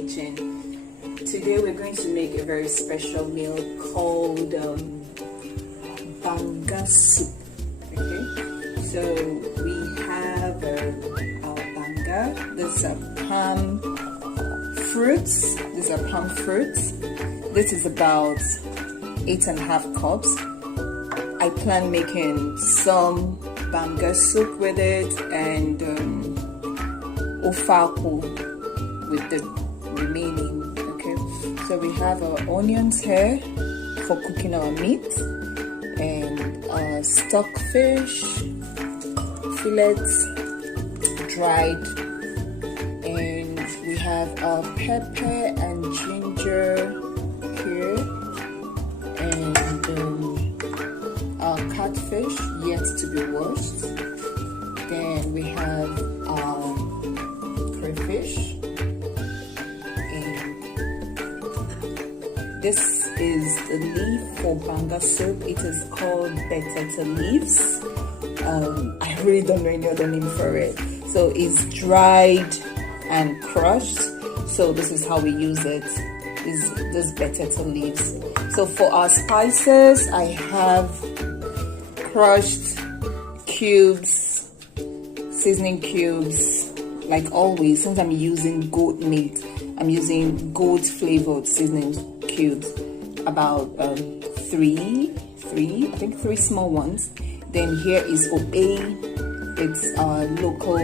kitchen. Today we're going to make a very special meal called Banga soup. Okay, so we have our Banga. These are palm fruits. This is about 8.5 cups. I plan making some Banga soup with it and ofaku with the remaining. Okay, so we have our onions here for cooking our meat, and stockfish fillets dried, and we have our pepper and ginger here, and our catfish yet to be washed. Then we have our crayfish, and this is the leaf for Banga soup. It is called Banditors leaves. I really don't know any other name for it. So it's dried and crushed. So this is how we use it. Is this Banditors leaves. So for our spices, I have crushed cubes, seasoning cubes. Like always, since I'm using goat meat, I'm using goat flavored seasoning cubes. About three small ones. Then here is obey. It's our local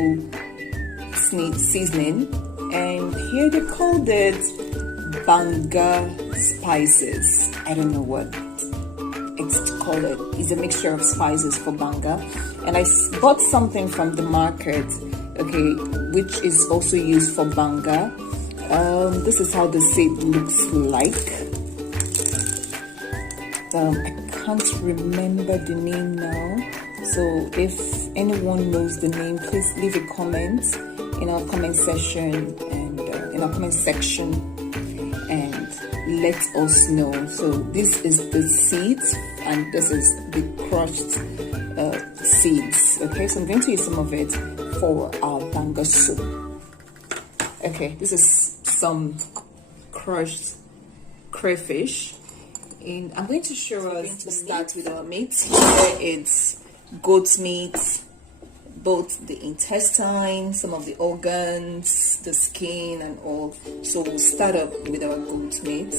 seasoning, and here they called it Banga spices. I don't know what it's called. It's a mixture of spices for Banga, and I bought something from the market, okay, which is also used for Banga. This is how the seed looks like. I can't remember the name now, so if anyone knows the name, please leave a comment in our comment section and and let us know. So this is the seeds and this is the crushed seeds. Okay, so I'm going to use some of it for our Banga soup. Okay, this is some crushed crayfish, and I'm going to show us to start with our meat. Here it's goat meat, both the intestine, some of the organs, the skin and all. So we'll start up with our goat meat.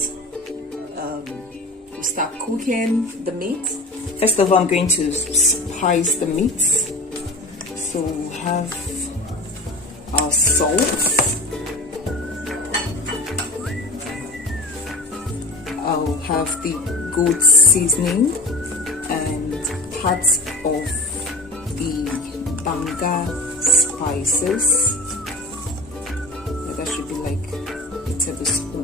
We'll start cooking the meat. First of all, I'm going to spice the meat. So we'll have our salt. I'll have the goat seasoning and parts of the Banga spices. That should be like a tablespoon.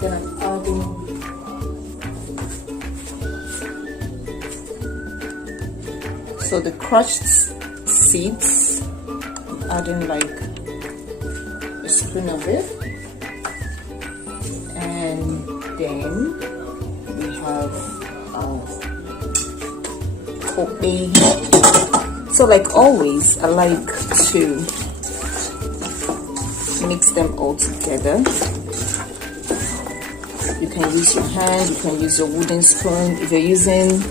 Then I'm adding the crushed seeds. I'm adding like a spoon of it, and then we have obey. So like always, I like to mix them all together. You can use your hand, you can use your wooden spoon. If you're using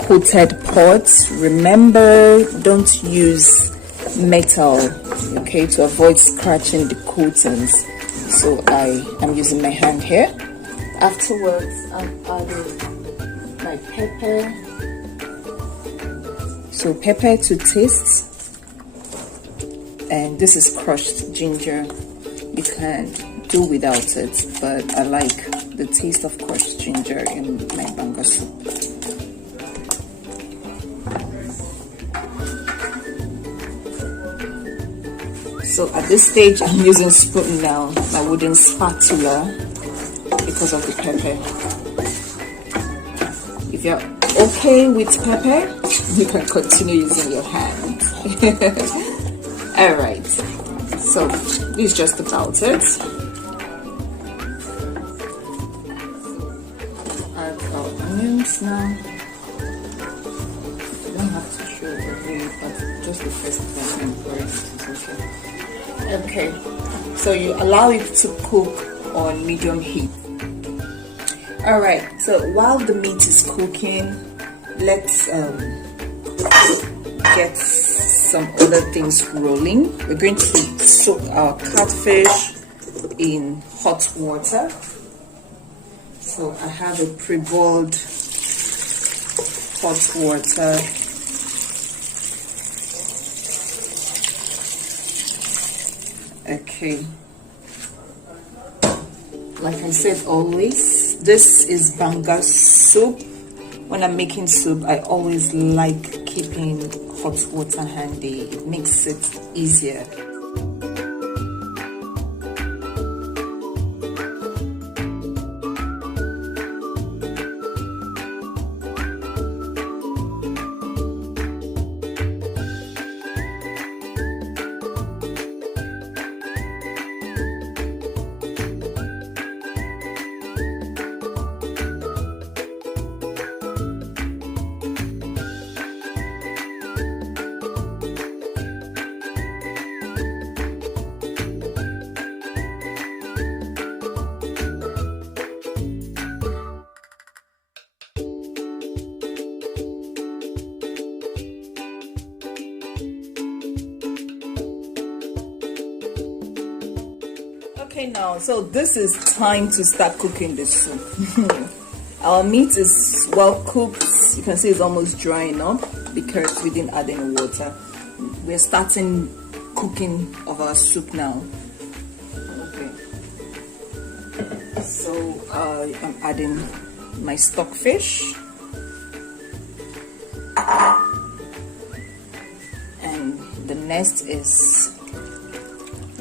coated pots, remember, don't use metal, okay, to avoid scratching the coatings. So I'm using my hand here. Afterwards, I'm adding my pepper. So pepper to taste, and this is crushed ginger. You can do without it, but I like the taste of crushed ginger in my Banga soup. So at this stage, I'm using spoon now, my wooden spatula, because of the pepper. If you're okay with pepper, you can continue using your hand. Alright, so this is just about it. Add our onions now. You don't have to show the way, but just the first thing first. Okay. Okay, so you allow it to cook on medium heat. All right, so while the meat is cooking, let's get some other things rolling. We're going to soak our catfish in hot water. So I have a pre-boiled hot water. Okay, like I said, always, this is Banga soup. When I'm making soup, I always like keeping hot water handy. It makes it easier. Okay, now, so this is time to start cooking the soup. Our meat is well cooked. You can see it's almost drying up because we didn't add any water. We're starting cooking of our soup now. Okay, so I'm adding my stockfish, and the next is,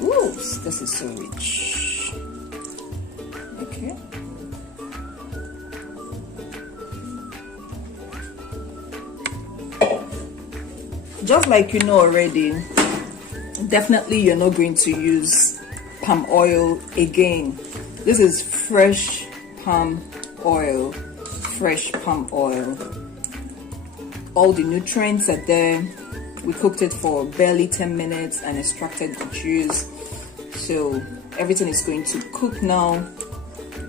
ooh, this is so rich. Okay. Just like you know already, definitely you're not going to use palm oil again. This is fresh palm oil. Fresh palm oil. All the nutrients are there. We cooked it for barely 10 minutes and extracted the juice. So everything is going to cook now,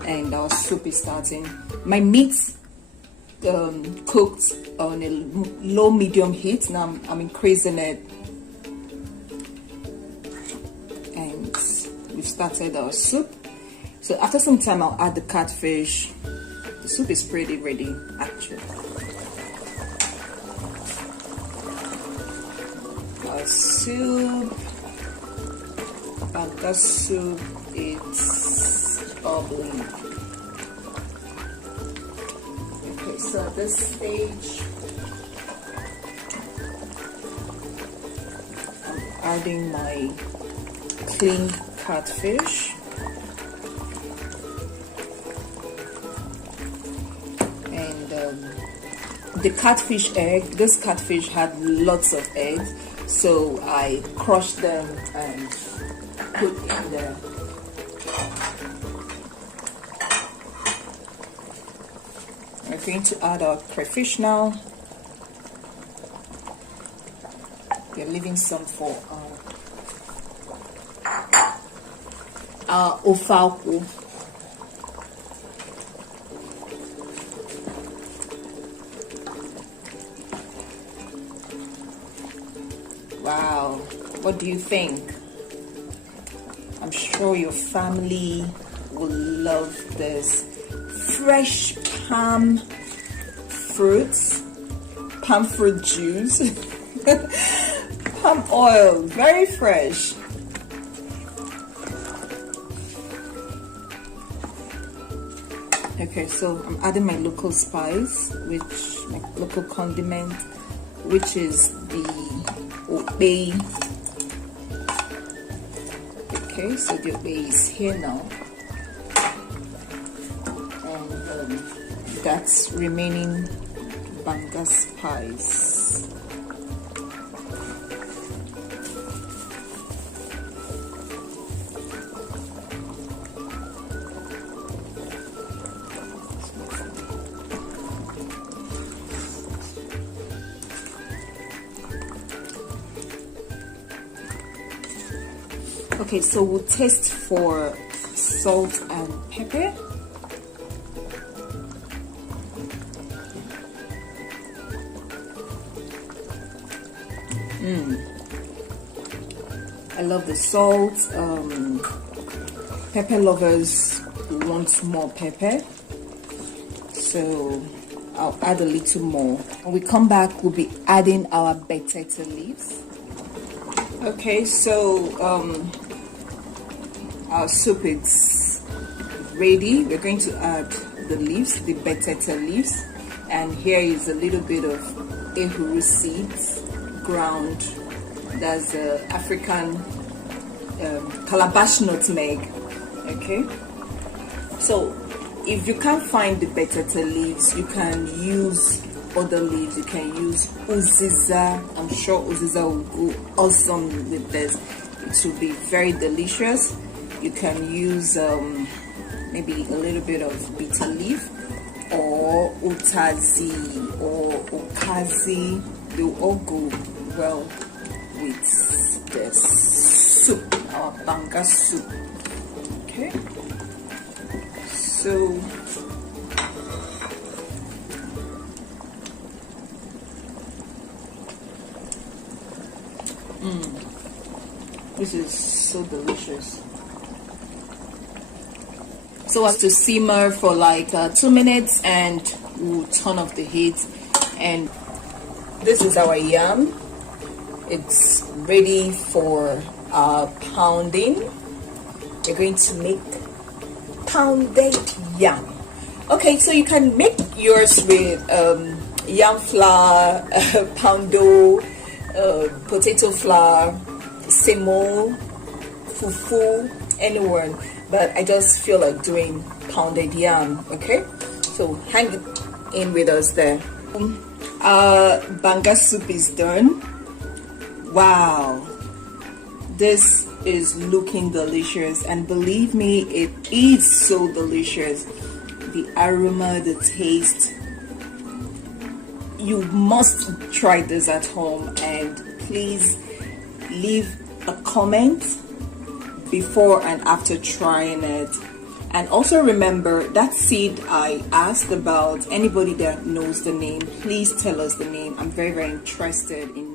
and our soup is starting. My meat cooked on a low medium heat. Now I'm increasing it, and we've started our soup. So after some time, I'll add the catfish. The soup is pretty ready, actually. Our soup, Banga soup, it's bubbling. Okay, so at this stage, I'm adding my cleaned catfish. And the catfish egg, this catfish had lots of eggs, so I crushed them and put in there. We're going to add our crayfish now. We're leaving some for our ofaku. Wow, what do you think? I'm sure your family will love this. Fresh palm fruits, palm fruit juice, palm oil, very fresh. Okay, so I'm adding my local spice, my local condiment, which is the obey. Okay, so the obey is here now, and that's remaining Banga spice. Okay, so we'll taste for salt and pepper. I love the salt. Pepper lovers want more pepper, so I'll add a little more. When we come back, we'll be adding our potato leaves. Okay, so our soup is ready. We're going to add the leaves, the potato leaves, and here is a little bit of ehuru seeds ground. That's African calabash nutmeg. Okay, so if you can't find the potato leaves, you can use other leaves. You can use uziza. I'm sure uziza will go awesome with this. It will be very delicious. You can use maybe a little bit of bitter leaf or utazi or okazi. They will all go well with the soup, our banga soup. Okay, so this is so delicious. So as to simmer for like 2 minutes, and we'll turn off the heat. And this is our yam. It's ready for pounding. We're going to make pounded yam. Okay, so you can make yours with yam flour, poundo, potato flour, semo, fufu, anyone. But I just feel like doing pounded yam. Okay, so hang it in with us there. Banga soup is done. Wow, this is looking delicious, and believe me, it is so delicious. The aroma, the taste, you must try this at home. And please leave a comment before and after trying it. And also remember that seed I asked about, anybody that knows the name, please tell us the name. I'm very, very interested in